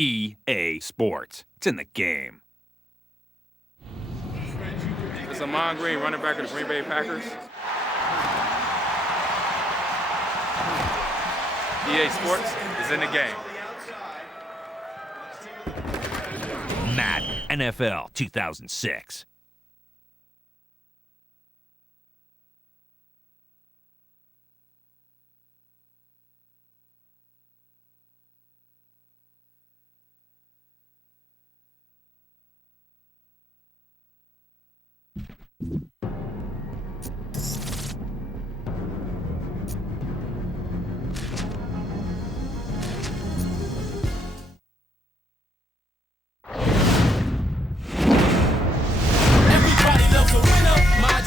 EA Sports. It's in the game. It's Amon Green, running back of the Green Bay Packers. EA Sports is in the game. Madden NFL 2006.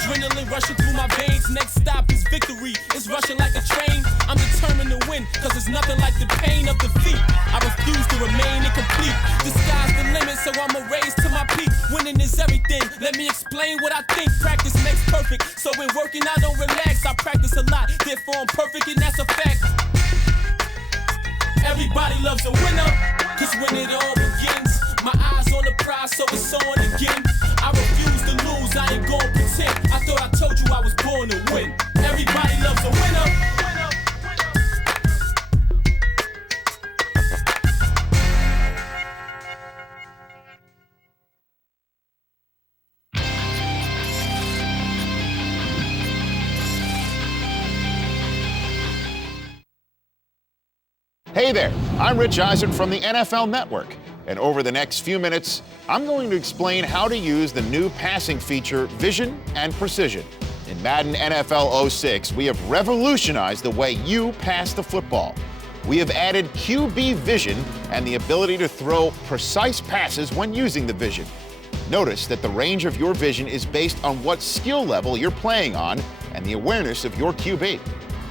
Adrenaline rushing through my veins. Next stop is victory. It's rushing like a train. I'm determined to win, cause it's nothing like the pain of defeat. I refuse to remain incomplete. The sky's the limit, so I'ma raise to my peak. Winning is everything. Let me explain what I think. Practice makes perfect. So when working, I don't relax. I practice a lot, therefore I'm perfect, and that's a fact. Everybody loves a winner, cause when it all begins, my eyes on the prize, so it's on again. I refuse to lose, I ain't gon' pretend. I thought I told you I was born to win. Everybody loves a winner. Hey there, I'm Rich Eisen from the NFL Network, and over the next few minutes, I'm going to explain how to use the new passing feature, Vision and Precision. In Madden NFL 06, we have revolutionized the way you pass the football. We have added QB Vision and the ability to throw precise passes when using the Vision. Notice that the range of your vision is based on what skill level you're playing on and the awareness of your QB.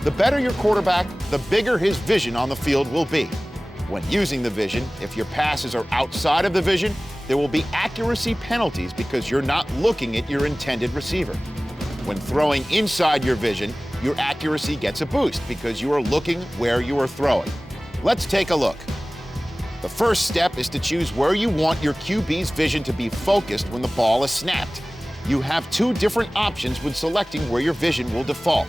The better your quarterback, the bigger his vision on the field will be. When using the vision, if your passes are outside of the vision, there will be accuracy penalties because you're not looking at your intended receiver. When throwing inside your vision, your accuracy gets a boost because you are looking where you are throwing. Let's take a look. The first step is to choose where you want your QB's vision to be focused when the ball is snapped. You have two different options when selecting where your vision will default.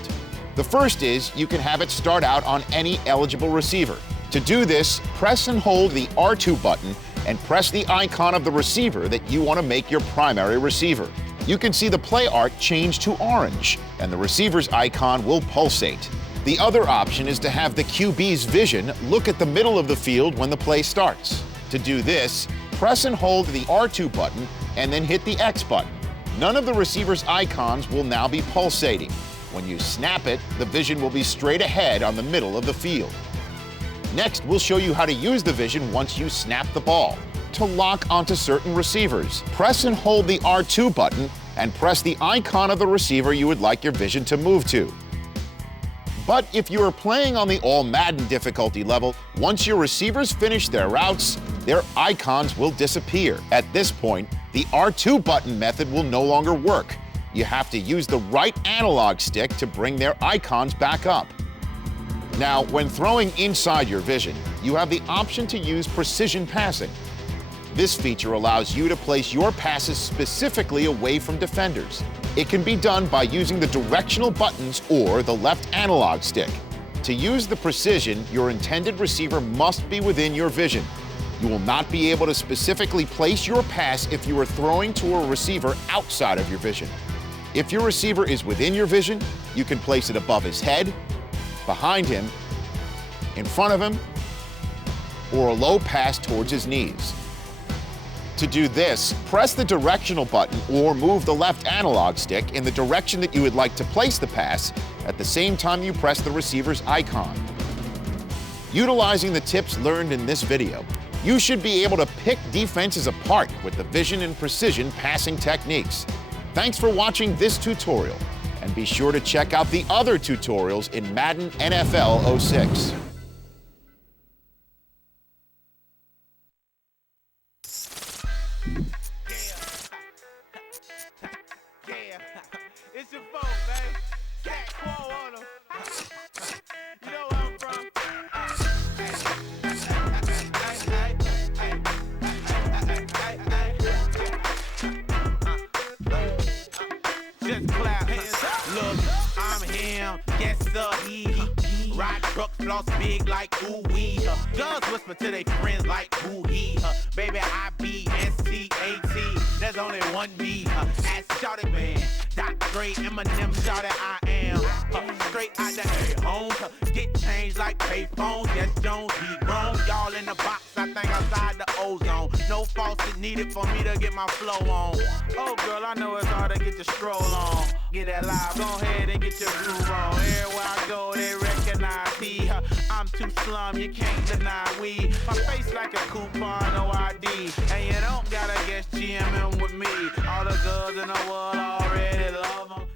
The first is you can have it start out on any eligible receiver. To do this, press and hold the R2 button and press the icon of the receiver that you want to make your primary receiver. You can see the play art change to orange, and the receiver's icon will pulsate. The other option is to have the QB's vision look at the middle of the field when the play starts. To do this, press and hold the R2 button and then hit the X button. None of the receiver's icons will now be pulsating. When you snap it, the vision will be straight ahead on the middle of the field. Next, we'll show you how to use the vision once you snap the ball. To lock onto certain receivers, press and hold the R2 button and press the icon of the receiver you would like your vision to move to. But if you are playing on the All Madden difficulty level, once your receivers finish their routes, their icons will disappear. At this point, the R2 button method will no longer work. You have to use the right analog stick to bring their icons back up. Now, when throwing inside your vision, you have the option to use precision passing. This feature allows you to place your passes specifically away from defenders. It can be done by using the directional buttons or the left analog stick. To use the precision, your intended receiver must be within your vision. You will not be able to specifically place your pass if you are throwing to a receiver outside of your vision. If your receiver is within your vision, you can place it above his head, behind him, in front of him, or a low pass towards his knees. To do this, press the directional button or move the left analog stick in the direction that you would like to place the pass at the same time you press the receiver's icon. Utilizing the tips learned in this video, you should be able to pick defenses apart with the vision and precision passing techniques. Thanks for watching this tutorial, and be sure to check out the other tutorials in Madden NFL 06. It's your fault, man. Cat Quo on 'em. You know where I'm from. yes sir, he ride truck, floss big like ooh-wee. Guns whisper to their friends like ooh-hee. Baby, I-B-S-T-A-T, there's only one B. Ask Shawty, man, Dr. Eminem, Shawty, I am. Straight out the home, get changed like payphones. Yes, Jones, he grown. Y'all in the box, I think outside the ozone. No faucet needed for me to get my flow on. Oh, girl, I know it's hard to get your stroll on. Get that live, go ahead and get your groove on. Everywhere I go, they recognize me. I'm too slum, you can't deny weed. My face like a coupon, no ID. And you don't gotta guess GMM with me. All the girls in the world already love them.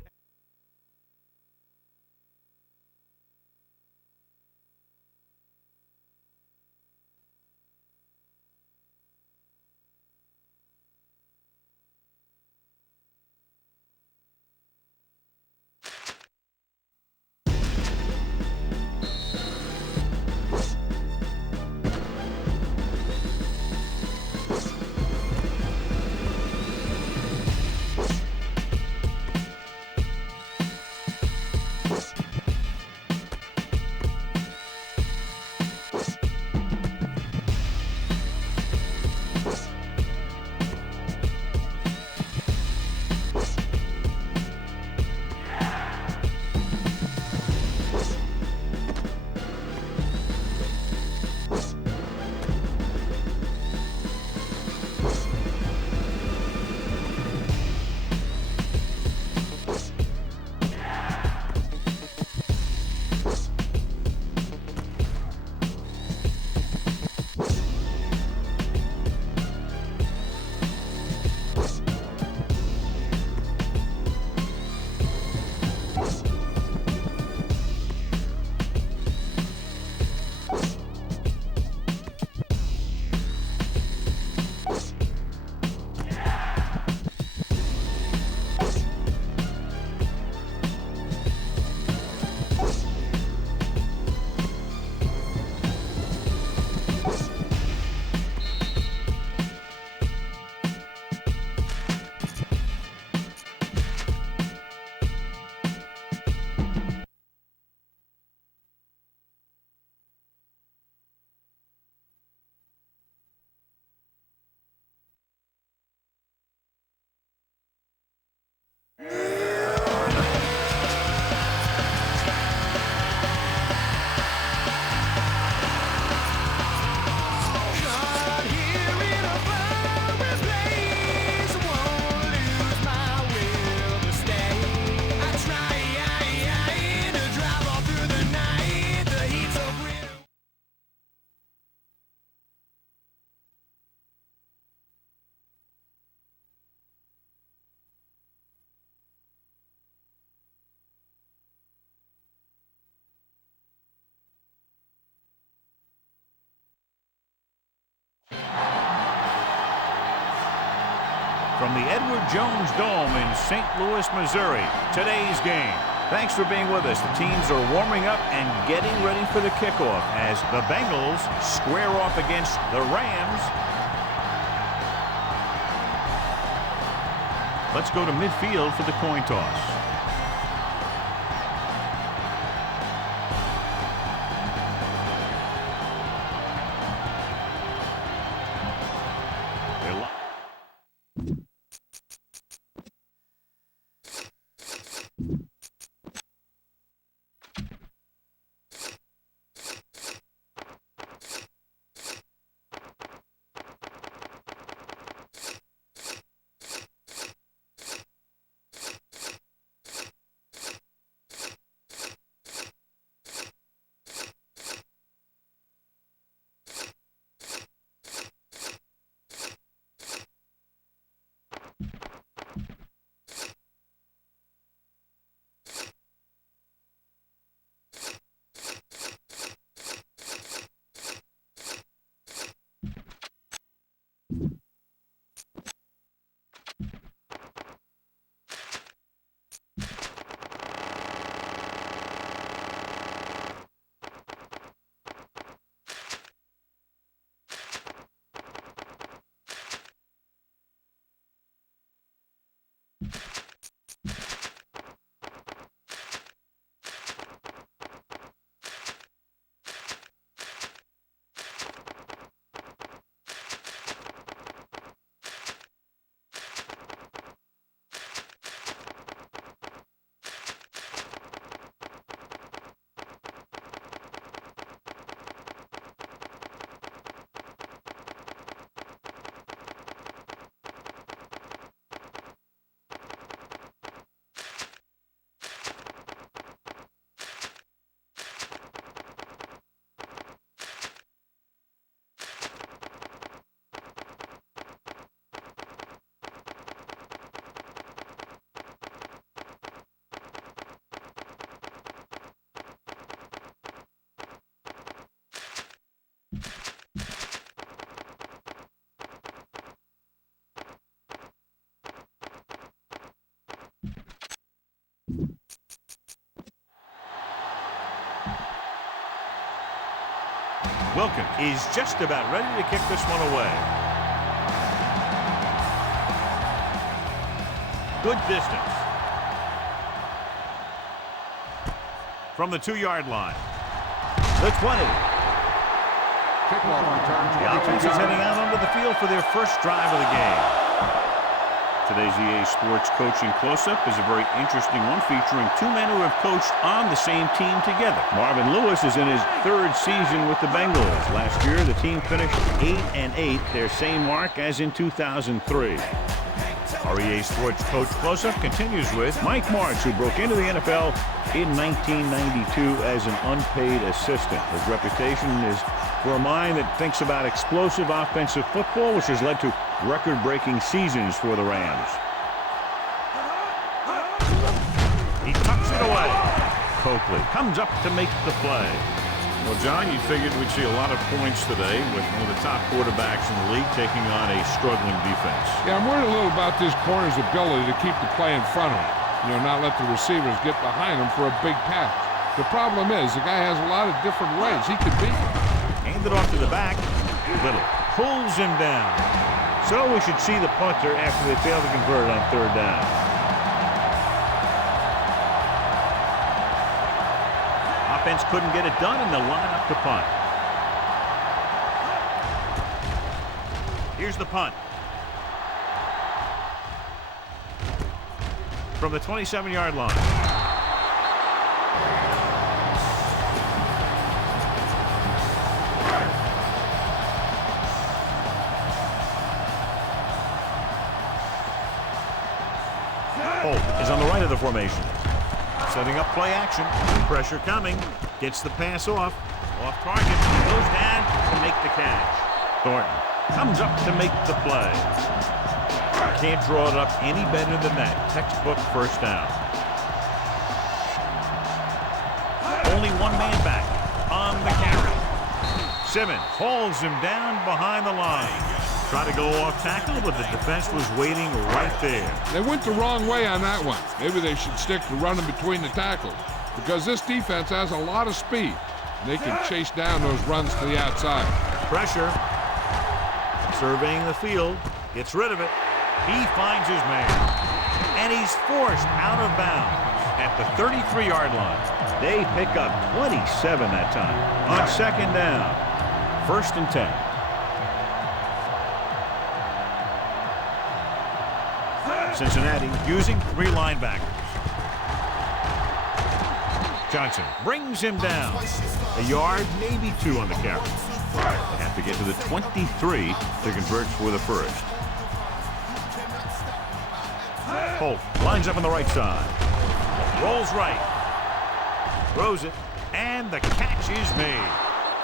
From the Edward Jones Dome in St. Louis, Missouri, today's game. Thanks for being with us. The teams are warming up and getting ready for the kickoff as the Bengals square off against the Rams. Let's go to midfield for the coin toss. Wilkins is just about ready to kick this one away. Good distance. From the 2-yard line. The 20. Kickoff return. The offense is heading out onto the field for their first drive of the game. Today's EA Sports Coaching Close-Up is a very interesting one featuring two men who have coached on the same team together. Marvin Lewis is in his 3rd season with the Bengals. Last year, the team finished 8-8, their same mark as in 2003. Our EA Sports Coach Close-Up continues with Mike Martz, who broke into the NFL in 1992 as an unpaid assistant. His reputation is for a mind that thinks about explosive offensive football, which has led to record-breaking seasons for the Rams. He tucks it away. Coakley comes up to make the play. Well, John, you figured we'd see a lot of points today with one of the top quarterbacks in the league taking on a struggling defense. Yeah, I'm worried a little about this corner's ability to keep the play in front of him. You know, not let the receivers get behind him for a big pass. The problem is the guy has a lot of different ways he could beat him. Handed off to the back. Little pulls him down. So we should see the punter after they fail to convert on 3rd down. Offense couldn't get it done, and they'll line up to punt. Here's the punt. From the 27-yard line. Holt is on the right of the formation. Setting up play action. Pressure coming. Gets the pass off. Off target. Goes down to make the catch. Thornton comes up to make the play. Can't draw it up any better than that. Textbook first down. Only one man back on the carry. Simmons hauls him down behind the line. Try to go off tackle, but the defense was waiting right there. They went the wrong way on that one. Maybe they should stick to running between the tackles because this defense has a lot of speed. They can chase down those runs to the outside. Pressure. Surveying the field. Gets rid of it. He finds his man. And he's forced out of bounds at the 33-yard line. They pick up 27 that time. On 2nd down. 1st and 10. Cincinnati using 3 linebackers. Johnson brings him down. A yard, maybe 2 on the carry. They have to get to the 23 to convert for the first. Holt lines up on the right side. Rolls right. Throws it. And the catch is made.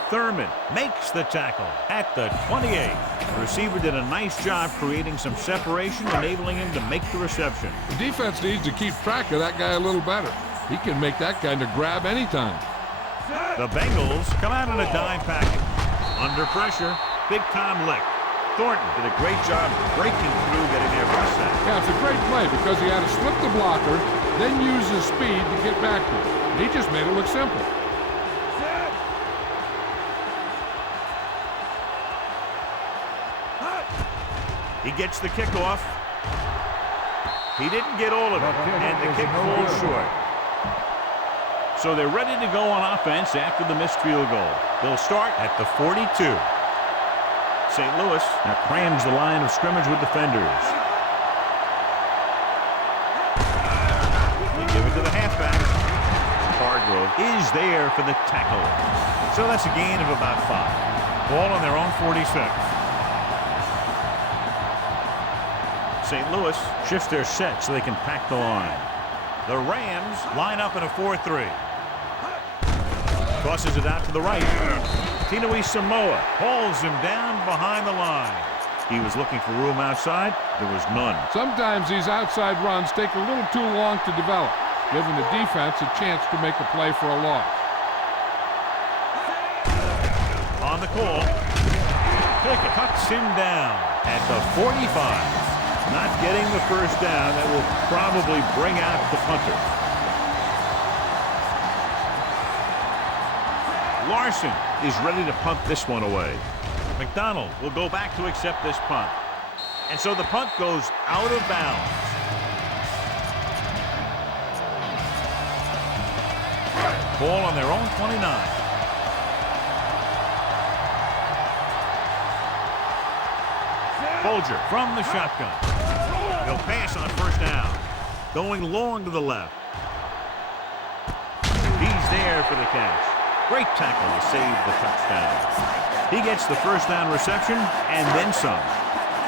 Thurman makes the tackle at the 28. The receiver did a nice job creating some separation, enabling him to make the reception. The defense needs to keep track of that guy a little better. He can make that kind of grab anytime. The Bengals come out in a dime package. Under pressure, big-time lick. Thornton did a great job breaking through, getting there for a sack. Yeah, it's a great play because he had to slip the blocker, then use his speed to get back to it. He just made it look simple. He gets the kickoff. He didn't get all of it, and the kick falls short. So they're ready to go on offense after the missed field goal. They'll start at the 42. St. Louis now crams the line of scrimmage with defenders. They give it to the halfback. Hargrove is there for the tackle. So that's a gain of about 5. Ball on their own 46. St. Louis shifts their set so they can pack the line. The Rams line up in a 4-3. Crosses it out to the right. Tinui Samoa hauls him down behind the line. He was looking for room outside. There was none. Sometimes these outside runs take a little too long to develop, giving the defense a chance to make a play for a loss. On the call, Pickett cuts him down at the 45. Not getting the first down. That will probably bring out the punter. Larson is ready to punt this one away. McDonald will go back to accept this punt. And so the punt goes out of bounds. Ball on their own 29. Folger from the shotgun. He'll pass on first down. Going long to the left. He's there for the catch. Great tackle to save the touchdown. He gets the first down reception and then some.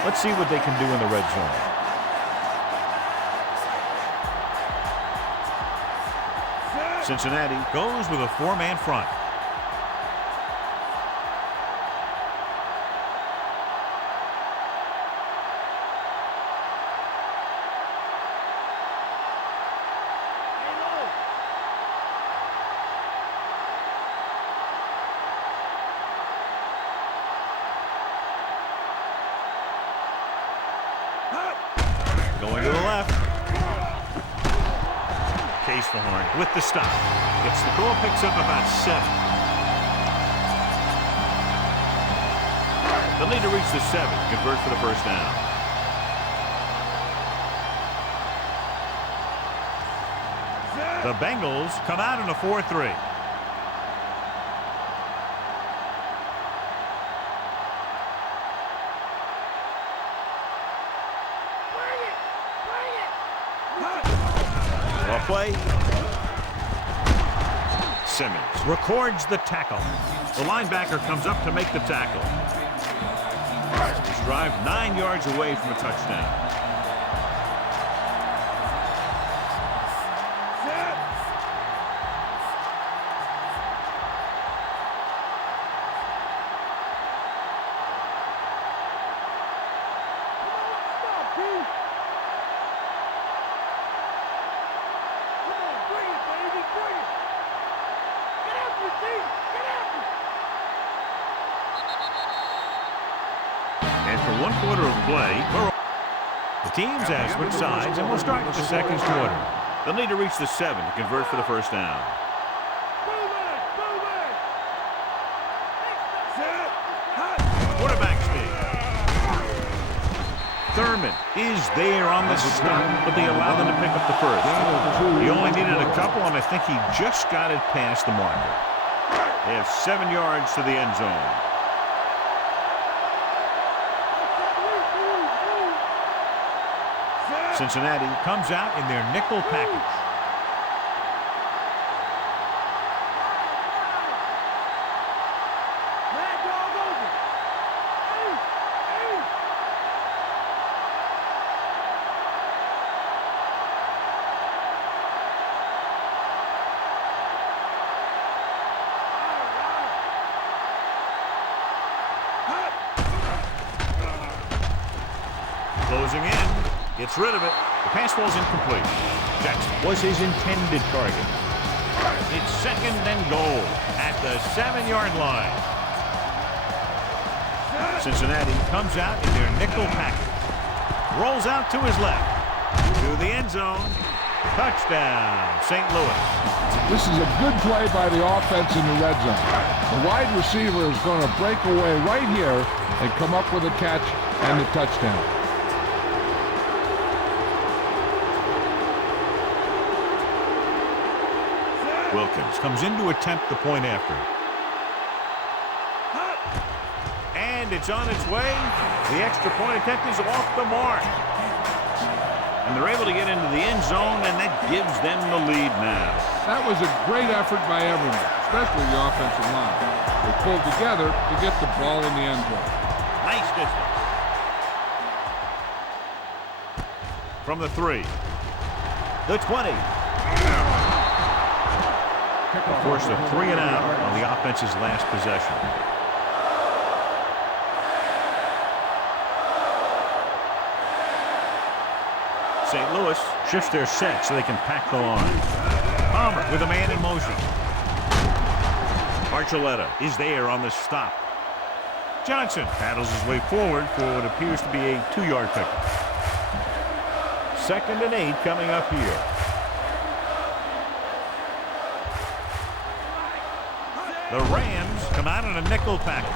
Let's see what they can do in the red zone. Cincinnati goes with a four-man front. Going to the left. Case the horn with the stop. Gets the goal, picks up about 7. They'll need to reach the 7, convert for the first down. The Bengals come out in a 4-3. Play. Simmons records the tackle. The linebacker comes up to make the tackle. This drive 9 yards away from a touchdown. After 1 quarter of play, the teams have switched sides and will start the second quarter. They'll need to reach the 7 to convert for the first down. Quarterback sneak. Thurman is there on the stop, but they allow them to pick up the first. He only needed a couple, and I think he just got it past the marker. They have 7 yards to the end zone. Cincinnati comes out in their nickel package. Closing in. Gets rid of it. The pass falls incomplete. Jackson was his intended target. It's second and goal at the 7-yard line. Cincinnati comes out in their nickel package. Rolls out to his left. To the end zone. Touchdown, St. Louis. This is a good play by the offense in the red zone. The wide receiver is going to break away right here and come up with a catch and the touchdown. Wilkins comes in to attempt the point after. And it's on its way. The extra point attempt is off the mark. And they're able to get into the end zone, and that gives them the lead now. That was a great effort by everyone, especially the offensive line. They pulled together to get the ball in the end zone. Nice distance. From the 3. The 20. Forced a 3 and out on the offense's last possession. St. Louis shifts their set so they can pack the line. Palmer with a man in motion. Archuleta is there on the stop. Johnson paddles his way forward for what appears to be a 2-yard pickup. 2nd and 8 coming up here. The Rams come out in a nickel package.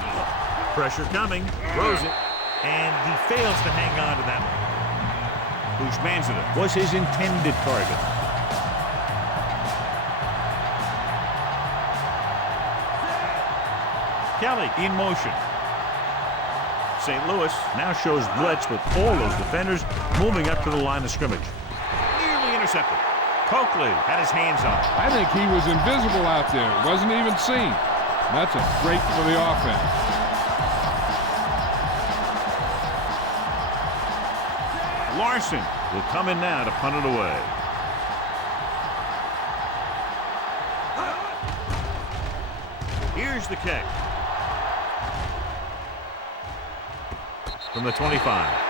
Pressure coming, throws it, and he fails to hang on to that one. Bushmanzada was his intended target. Kelly in motion. St. Louis now shows blitz with all those defenders moving up to the line of scrimmage. Nearly intercepted. Coakley had his hands on it. I think he was invisible out there. Wasn't even seen. That's a break for the offense. Larson will come in now to punt it away. Here's the kick. From the 25.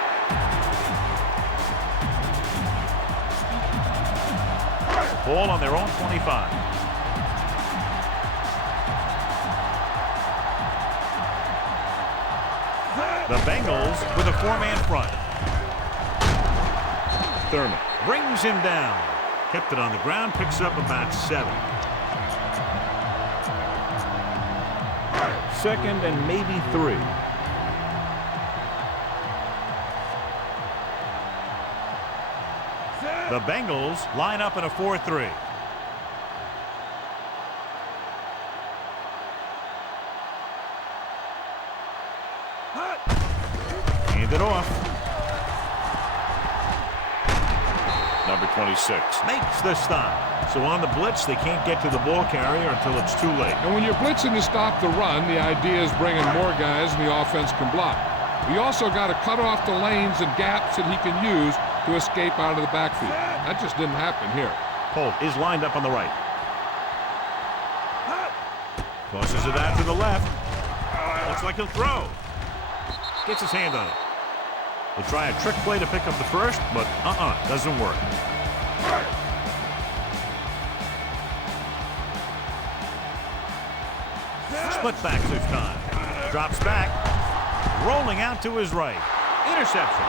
Ball on their own 25. The Bengals with a four-man front. Thurman brings him down. Kept it on the ground, picks up about 7. Second and maybe 3. The Bengals line up in a 4-3. Hand it off. Number 26 Makes the stop. So on the blitz, they can't get to the ball carrier until it's too late. And when you're blitzing to stop the run, the idea is bringing more guys and the offense can block. You also got to cut off the lanes and gaps that he can use to escape out of the backfield. That just didn't happen here. Polk is lined up on the right. Tosses it out to the left. Looks like he'll throw. Gets his hand on it. They try a trick play to pick up the first, but doesn't work. Split back this time. Drops back. Rolling out to his right. Interception.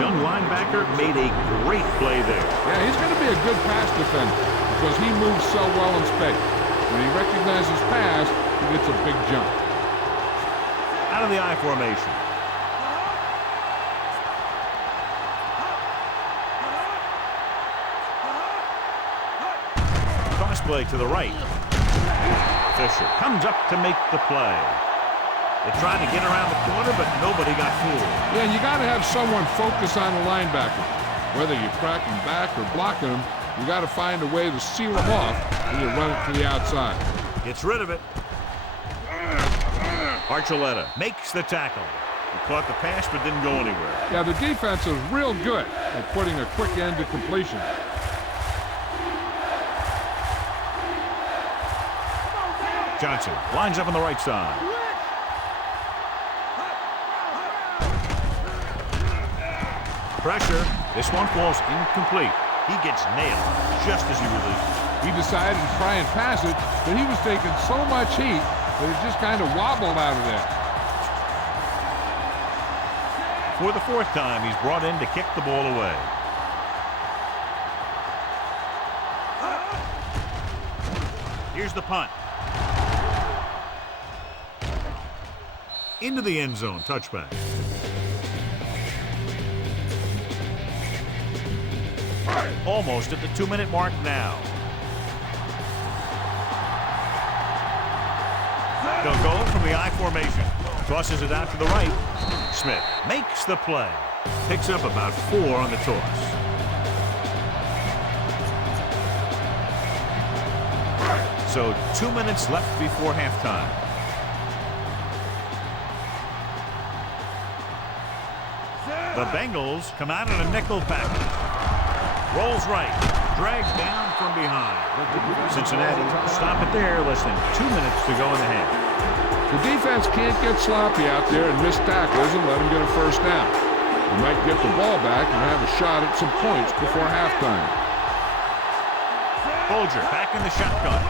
Young linebacker made a great play there. Yeah, he's going to be a good pass defender because he moves so well in space. When he recognizes pass, he gets a big jump. Out of the I formation. Cross play to the right. Fisher comes up to make the play. They tried to get around the corner, but nobody got fooled. Yeah, and you got to have someone focus on the linebacker. Whether you're cracking back or blocking him, you got to find a way to seal him off when you run it to the outside. Gets rid of it. Archuleta makes the tackle. He caught the pass but didn't go anywhere. Yeah, the defense is real good at putting a quick end to completion. Johnson lines up on the right side. Pressure. This one falls incomplete. He gets nailed just as he releases. He decided to try and pass it, but he was taking so much heat that it just kind of wobbled out of there. For the 4th time, he's brought in to kick the ball away. Here's the punt. Into the end zone, touchback. Almost at the 2-minute mark now. They'll go from the I formation. Tosses it out to the right. Smith makes the play. Picks up about 4 on the toss. So 2 minutes left before halftime. The Bengals come out in a nickel package. Rolls right. Drags down from behind. Cincinnati stop it there. Less than 2 minutes to go in the half. The defense can't get sloppy out there and miss tackles and let them get a first down. You might get the ball back and have a shot at some points before halftime. Folger back in the shotgun.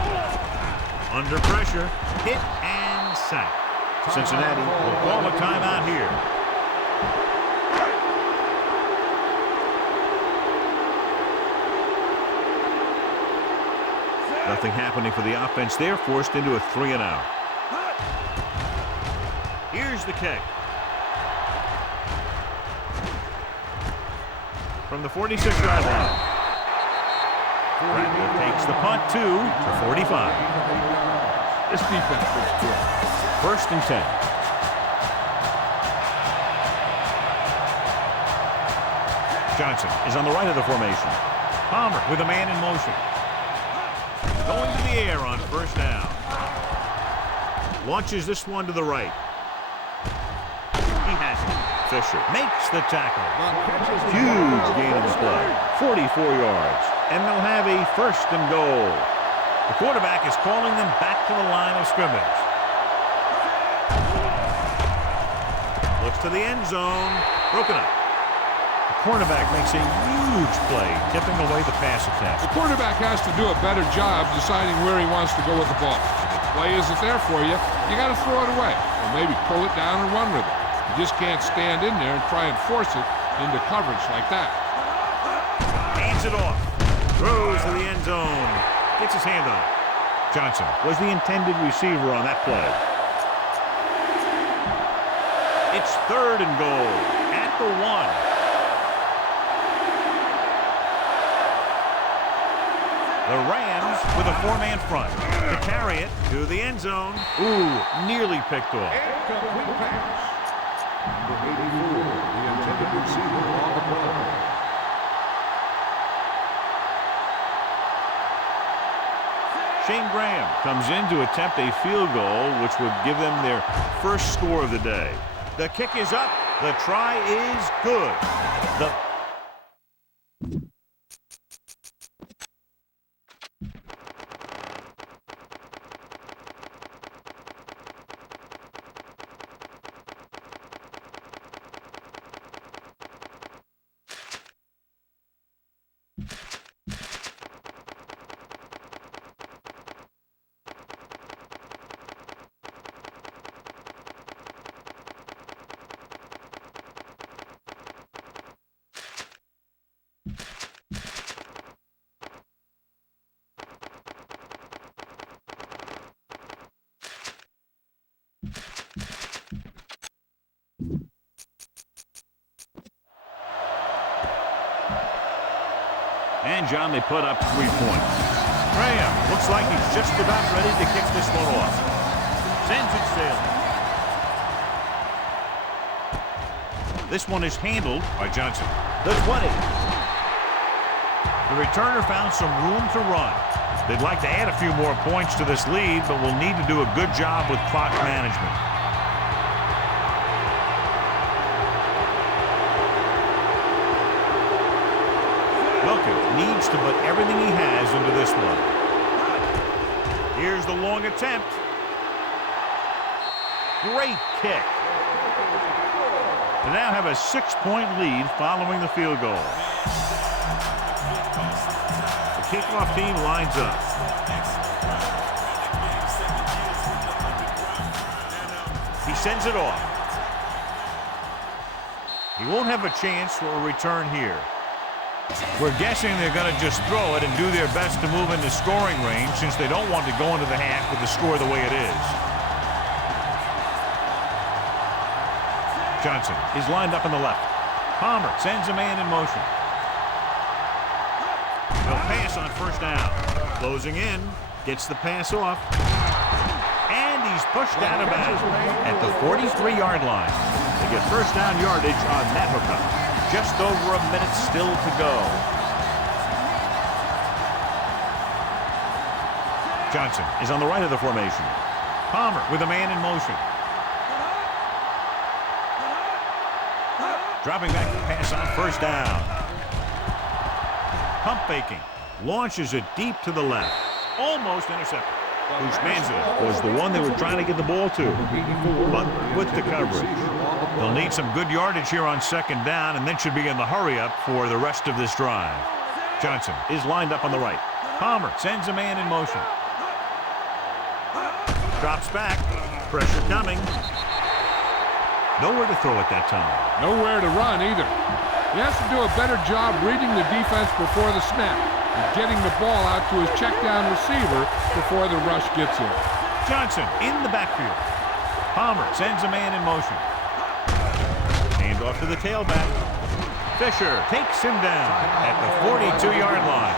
Under pressure. Hit and sack. Cincinnati will call a timeout here. Nothing happening for the offense there, forced into a 3-and-out. Here's the kick. From the 46-yard line. Bradley takes the punt to 45. This defense is good. 1st and 10. Johnson is on the right of the formation. Palmer with a man in motion. Going to the air on 1st down. Launches this one to the right. He has it. Fisher makes the tackle. Huge gain on the play. 44 yards. And they'll have a 1st and goal. The quarterback is calling them back to the line of scrimmage. Looks to the end zone. Broken up. The cornerback makes a huge play, tipping away the pass attempt. The quarterback has to do a better job deciding where he wants to go with the ball. If the play isn't there for you, you got to throw it away. Or maybe pull it down and run with it. You just can't stand in there and try and force it into coverage like that. Hands it off. Throws to the end zone. Gets his hand on it. Johnson was the intended receiver on that play. It's 3rd and goal at the 1. The Rams with a 4-man front to carry it to the end zone. Ooh, nearly picked off. Incomplete pass. Number 84, the intended receiver on the play. Shane Graham comes in to attempt a field goal, which would give them their 1st score of the day. The kick is up. The try is good. And, John, they put up 3 points. Graham looks like he's just about ready to kick this one off. Sends it sailing. This one is handled by Johnson. The 20. The returner found some room to run. They'd like to add a few more points to this lead, but will need to do a good job with clock management. Needs to put everything he has into this one. Here's the long attempt. Great kick. They now have a 6-point lead following the field goal. The kickoff team lines up. He sends it off. He won't have a chance for a return here. We're guessing they're going to just throw it and do their best to move into scoring range since they don't want to go into the half with the score the way it is. Johnson is lined up on the left. Palmer sends a man in motion. They'll pass on 1st down. Closing in. Gets the pass off. And he's pushed out of bounds at the 43-yard line. They get 1st down yardage on that hookup. Just over a minute still to go. Johnson is on the right of the formation. Palmer with a man in motion. Dropping back to pass on 1st down. Pump faking. Launches it deep to the left. Almost intercepted. Usmanza was the one they were trying to get the ball to, but with the coverage. They'll need some good yardage here on 2nd down and then should be in the hurry-up for the rest of this drive. Johnson is lined up on the right. Palmer sends a man in motion. Drops back. Pressure coming. Nowhere to throw at that time. Nowhere to run either. He has to do a better job reading the defense before the snap. and getting the ball out to his check down receiver before the rush gets here. Johnson in the backfield. Palmer sends a man in motion. Hand off to the tailback. Fisher takes him down at the 42-yard line.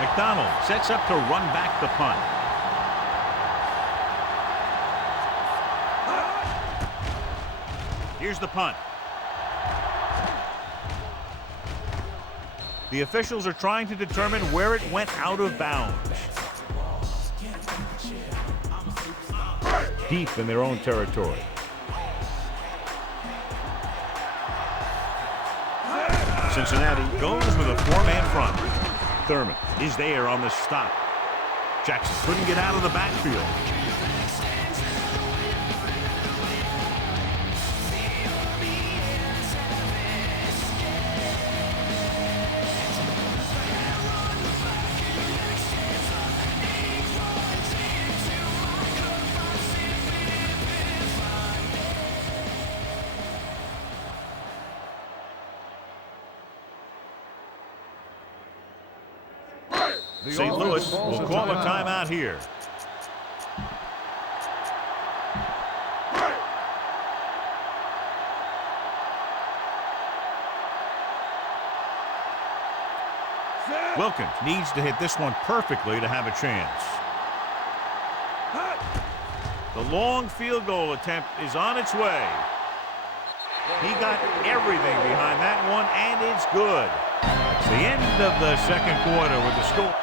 McDonald sets up to run back the punt. Here's the punt. The officials are trying to determine where it went out of bounds. Deep in their own territory. Cincinnati goes with a four-man front. Thurman is there on the stop. Jackson couldn't get out of the backfield. St. Louis will call a timeout here. Wilkins needs to hit this one perfectly to have a chance. The long field goal attempt is on its way. He got everything behind that one, and it's good. It's the end of the second quarter with the score.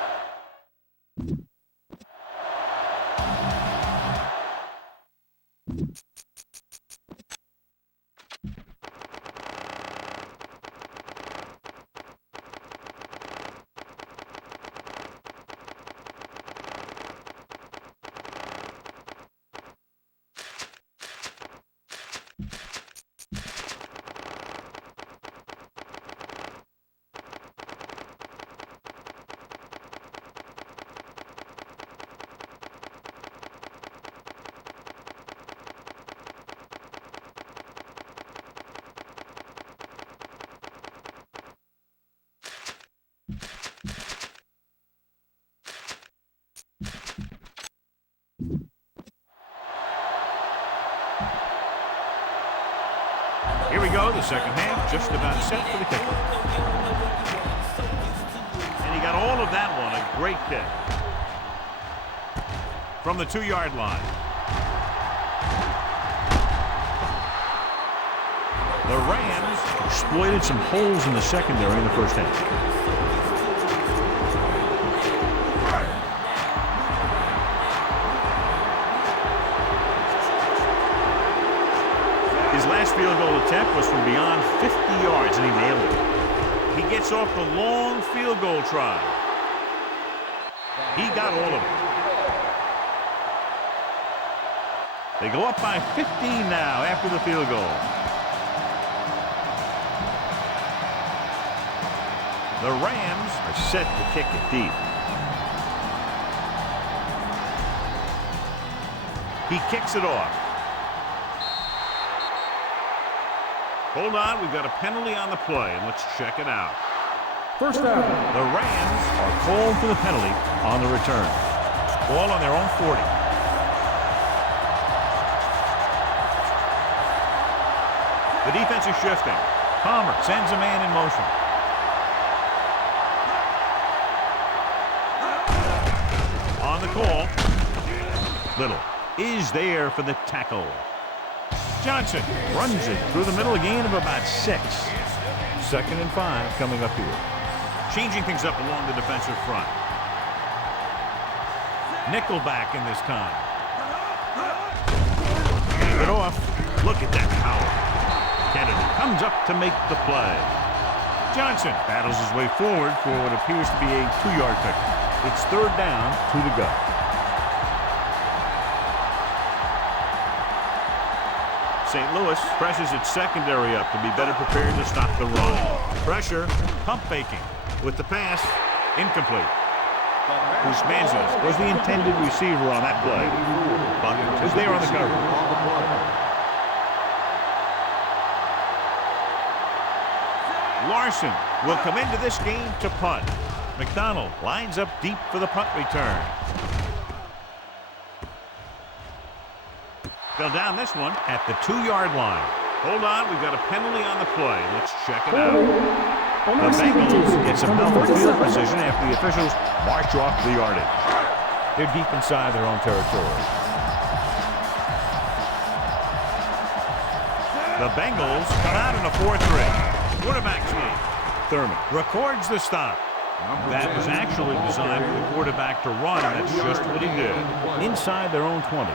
Here we go, the second half, just about set for the kickoff. And he got all of that one, a great kick. From the 2-yard line. The Rams exploited some holes in the secondary in the first half. His last field goal attempt was from beyond 50 yards, and he nailed it. He gets off the long field goal try. He got all of it. They go up by 15 now after the field goal. The Rams are set to kick it deep. He kicks it off. Hold on, we've got a penalty on the play, and let's check it out. First down. The Rams are called for the penalty on the return. Ball on their own 40. The defense is shifting. Palmer sends a man in motion. On the call, Little is there for the tackle. Johnson runs it through the middle, a gain of about 6. 2nd and 5 coming up here. Changing things up along the defensive front. Nickelback in this time. Leave it off. Look at that power. Kennedy comes up to make the play. Johnson battles his way forward for what appears to be a 2-yard pickup. It's 3rd down, 2 to go. St. Louis presses its secondary up to be better prepared to stop the run. Pressure, pump faking with the pass, incomplete. Usmanzas was the intended receiver on that play, but was there on the cover. Larson will come into this game to punt. McDonald lines up deep for the punt return. They'll down this one at the 2-yard line. Hold on, we've got a penalty on the play. Let's check it out. The Bengals get some help field position after the officials march off the yardage. They're deep inside their own territory. The Bengals come out in a 4-3. Quarterback sneak. Thurman records the stop. That was actually designed for the quarterback to run, and that's just what he did. Inside their own 20.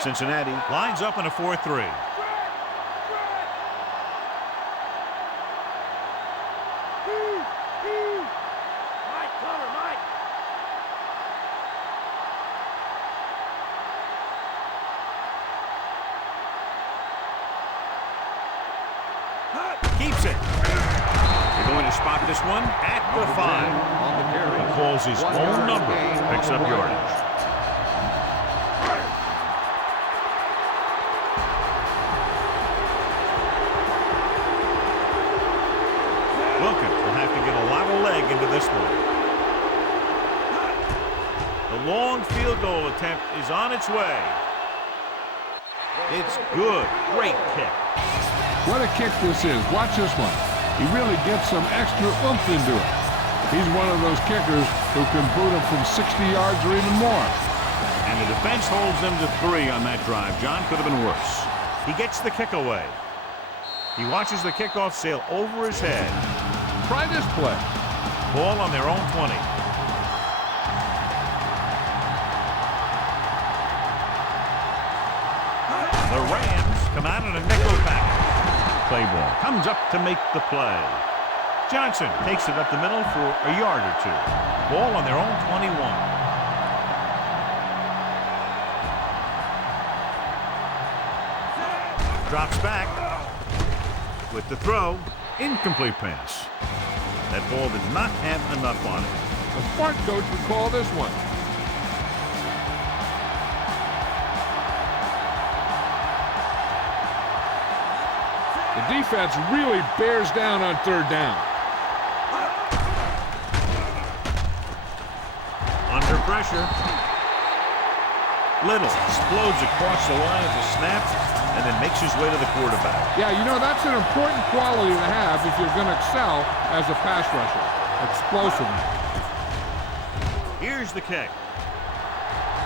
Cincinnati lines up in a 4-3. Keeps it. They're going to spot this one at the 5. He calls his own number. Picks up yardage. Wilkins will have to get a lot of leg into this one. The long field goal attempt is on its way. It's good. Great kick. What a kick this is. Watch this one. He really gets some extra oomph into it. He's one of those kickers who can boot him from 60 yards or even more. And the defense holds them to 3 on that drive. John, could have been worse. He gets the kick away. He watches the kickoff sail over his head. Try this play. Ball on their own 20. The Rams come out in a nickel package. Play ball comes up to make the play. Johnson takes it up the middle for a yard or 2. Ball on their own 21. Drops back with the throw. Incomplete pass. That ball did not have enough on it. A smart coach would call this one. The defense really bears down on 3rd down. Under pressure. Little explodes across the line of the snap and then makes his way to the quarterback. Yeah, you know, that's an important quality to have if you're going to excel as a pass rusher. Explosiveness. Here's the kick.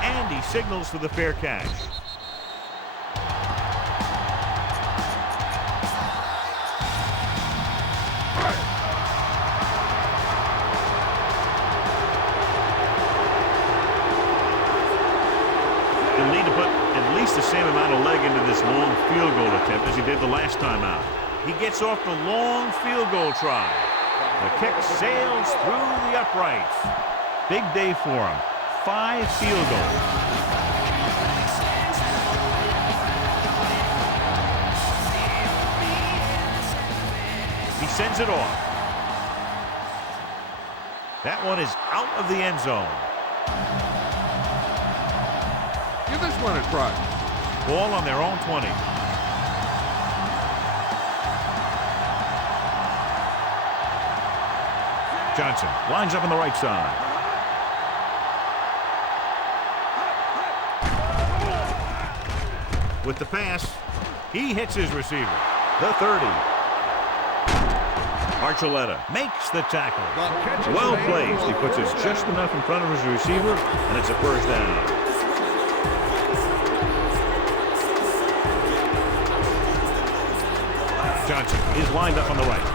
And he signals for the fair catch. He'll need to put at least the same amount of leg into this long field goal attempt as he did the last time out. He gets off the long field goal try. The kick sails through the uprights. Big day for him. 5 field goals. He sends it off. That one is out of the end zone. Give this one a try. Ball on their own 20. Johnson lines up on the right side. With the pass, he hits his receiver. The 30. Archuleta makes the tackle. Well placed. He puts it just enough in front of his receiver, and it's a 1st down. Johnson is lined up on the right.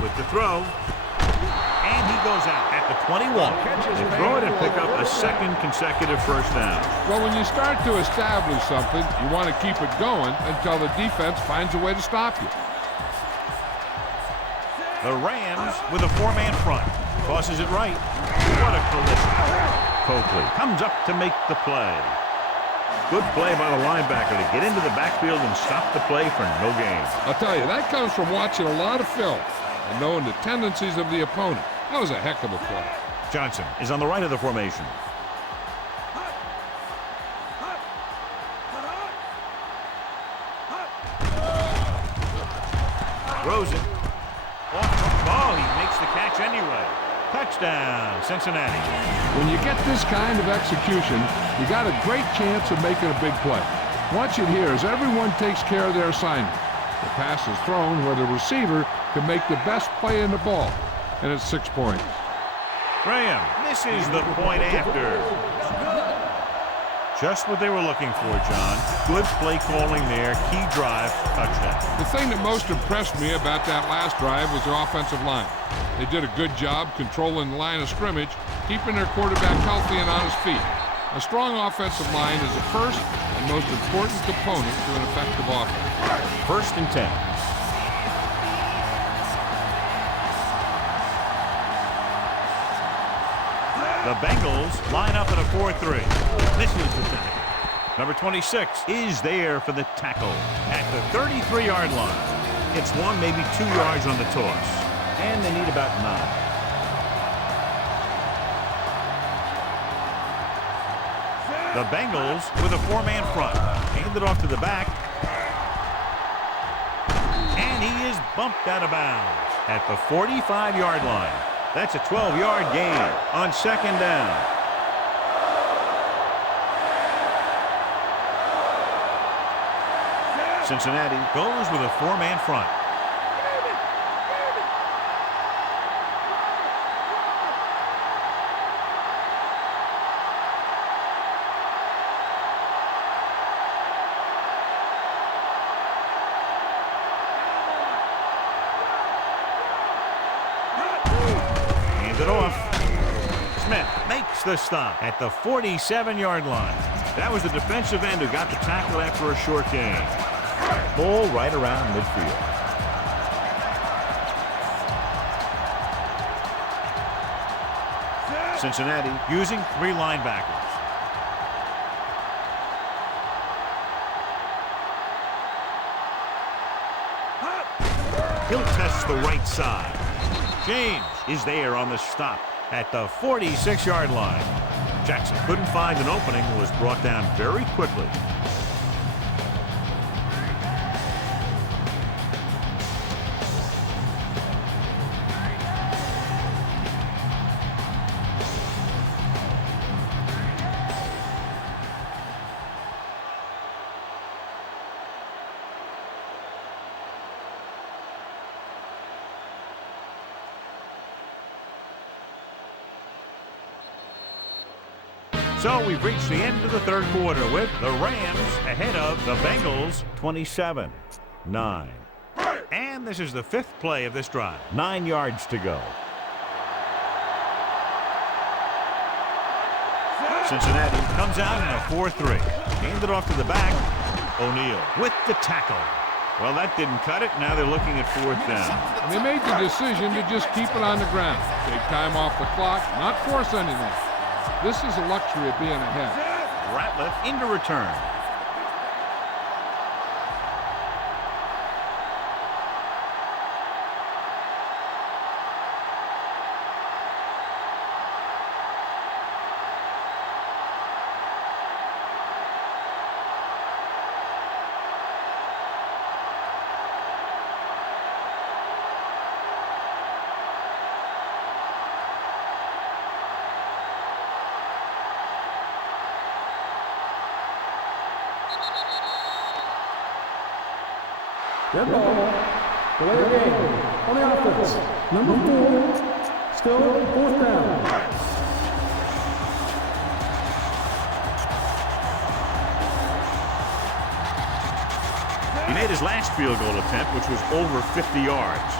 With the throw, and he goes out at the 21. They throw it and pick up a 2nd consecutive 1st down. Well, when you start to establish something, you want to keep it going until the defense finds a way to stop you. The Rams with a 4-man front. Tosses it right. What a collision. Coakley comes up to make the play. Good play by the linebacker to get into the backfield and stop the play for no gain. I'll tell you, that comes from watching a lot of film and knowing the tendencies of the opponent. That was a heck of a play. Johnson is on the right of the formation. throws it. Oh, he makes the catch anyway. Touchdown, Cincinnati. When you get this kind of execution, you got a great chance of making a big play. Watch it here as everyone takes care of their assignment. The pass is thrown where the receiver can make the best play in the ball, and it's 6 points. Graham misses the point after. Just what they were looking for, John. Good play calling there. Key drive, touchdown. The thing that most impressed me about that last drive was the offensive line. They did a good job controlling the line of scrimmage, keeping their quarterback healthy and on his feet. A strong offensive line is the first and most important component to an effective offense. 1st and 10. The Bengals line up in a 4-3. This is the tackle. Number 26 is there for the tackle at the 33-yard line. It's 1, maybe 2 yards on the toss. And they need about 9. The Bengals with a 4-man front. Hand it off to the back. And he is bumped out of bounds at the 45-yard line. That's a 12-yard gain on 2nd down. Cincinnati goes with a 4-man front. It off. Smith makes the stop at the 47-yard line. That was the defensive end who got the tackle after a short gain. Ball right around midfield. Cincinnati using 3 linebackers. He'll test the right side. James is there on the stop at the 46-yard line. Jackson couldn't find an opening and was brought down very quickly. So we've reached the end of the 3rd quarter with the Rams ahead of the Bengals 27-9. And this is the 5th play of this drive. 9 yards to go. Cincinnati comes out in a 4-3. Hand it off to the back. O'Neal with the tackle. Well, that didn't cut it. Now they're looking at 4th down. And they made the decision to just keep it on the ground. Take time off the clock, not force anything. This is a luxury of being ahead. Ratliff into return. Dead ball. Delay of game. On the offense. Number 4. Still 4th down. He made his last field goal attempt, which was over 50 yards.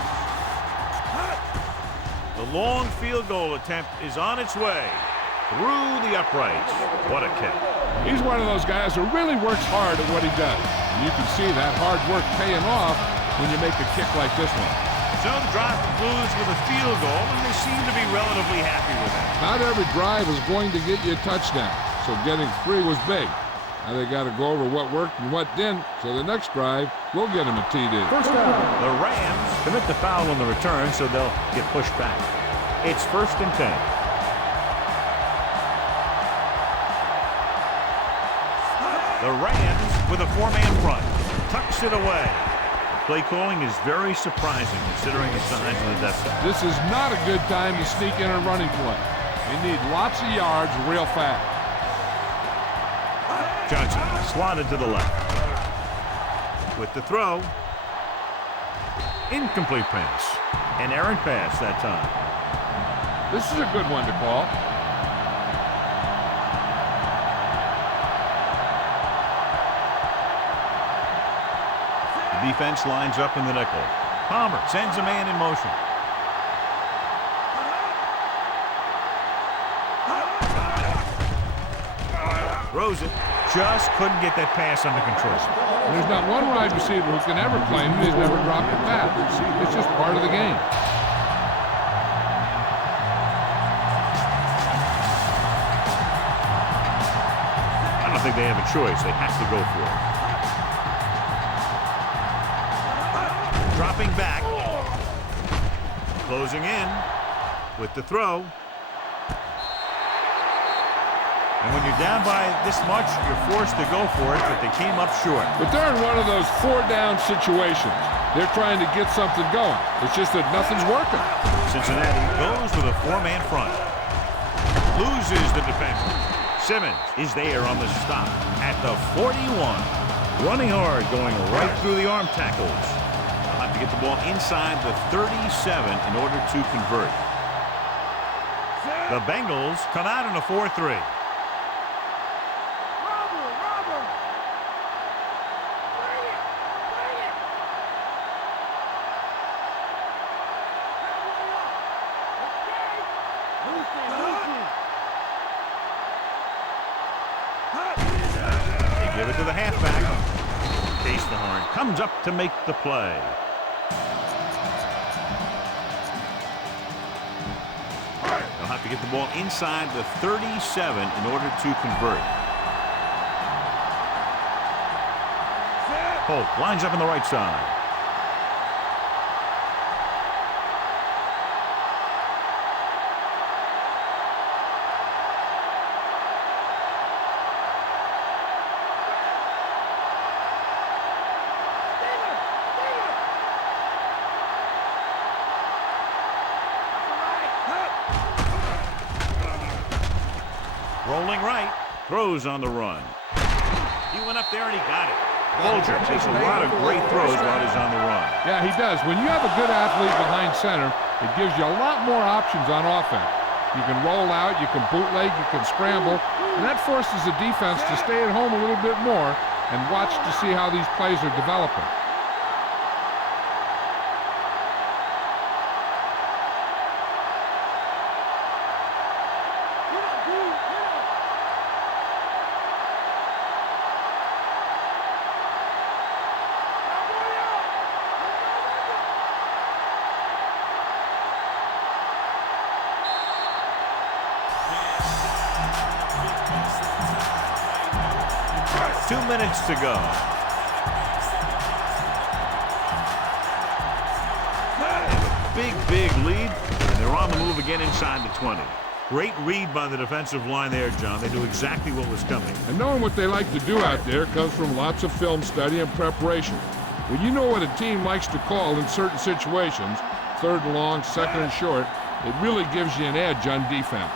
The long field goal attempt is on its way through the uprights. What a kick. He's one of those guys who really works hard at what he does. And you can see that hard work paying off when you make a kick like this one. So the drive concludes with a field goal, and they seem to be relatively happy with it. Not every drive is going to get you a touchdown, so getting 3 was big. Now they got to go over what worked and what didn't, so the next drive will get him a TD. First down. The Rams commit the foul on the return, so they'll get pushed back. It's 1st and 10. The Rams with a 4-man front. Tucks it away. play calling is very surprising considering the size of the deficit. This is not a good time to sneak in a running play. They need lots of yards real fast. Johnson slotted to the left. With the throw. Incomplete pass. An errant pass that time. This is a good one to call. The defense lines up in the nickel. Palmer sends a man in motion. Throws it. Just couldn't get that pass under control. There's not one wide receiver who can ever claim he's never dropped a pass. It's just part of the game. I don't think they have a choice. They have to go for it. Dropping back. Closing in with the throw. And when you're down by this much, you're forced to go for it, but they came up short. But they're in one of those four-down situations. They're trying to get something going. It's just that nothing's working. Cincinnati goes with a four-man front. Loses the defense. Simmons is there on the stop at the 41. Running hard, going right through the arm tackles. They'll have to get the ball inside the 37 in order to convert. The Bengals come out in a 4-3. Give it to the halfback. Case the horn comes up to make the play. They'll have to get the ball inside the 37 in order to convert. Holt lines up on the right side. Rolling right, throws on the run. He went up there and he got it. Bolger takes a lot of great throws while he's on the run. Yeah, he does. When you have a good athlete behind center, it gives you a lot more options on offense. You can roll out, you can bootleg, you can scramble, and that forces the defense to stay at home a little bit more and watch to see how these plays are developing. Two minutes to go. Big lead, and they're on the move again inside the 20. Great read by the defensive line there, John. They knew exactly what was coming. And knowing what they like to do out there comes from lots of film study and preparation. When you know what a team likes to call in certain situations, third and long, second and short, it really gives you an edge on defense.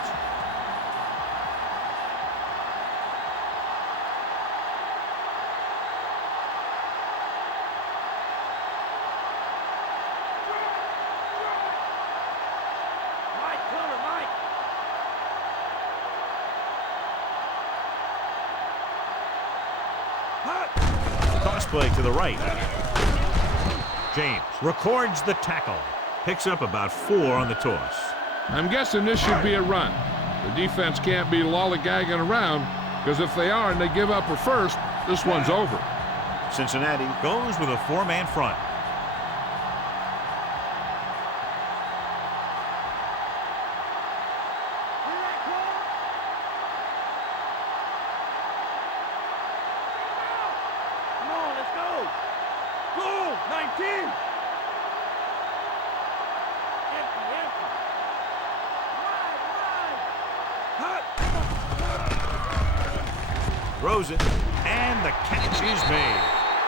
Toss play to the right. James records the tackle. Picks up about 4 on the toss. I'm guessing this should be a run. The defense can't be lollygagging around, because if they are and they give up a first, this one's over. Cincinnati goes with a 4-man front. Throws it, and the catch is made.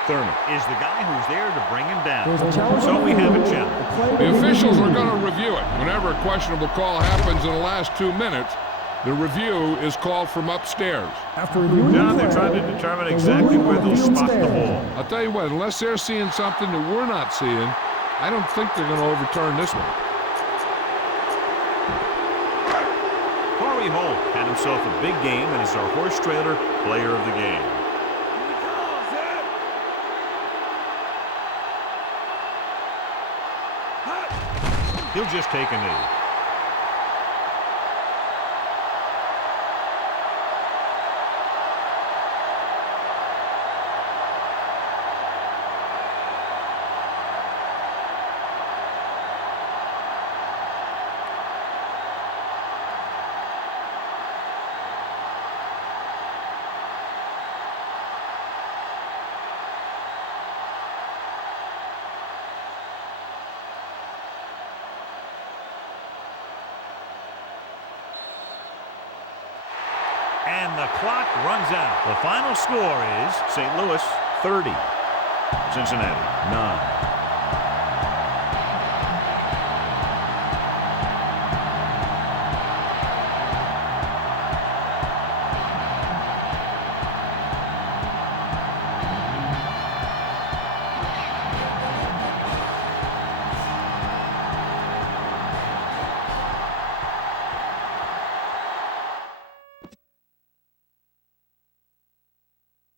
Thurman. Is the guy who's there to bring him down. There's a challenge. So we have a challenge. The officials are going to review it. Whenever a questionable call happens in the last 2 minutes, the review is called from upstairs. After reviewing the John, they're play, trying to determine exactly where they'll spot the ball. I'll tell you what, unless they're seeing something that we're not seeing, I don't think they're going to overturn this one. Corey Holt had himself a big game and is our horse trailer player of the game. He'll just take a knee. And the clock runs out. The final score is St. Louis 30, Cincinnati 9.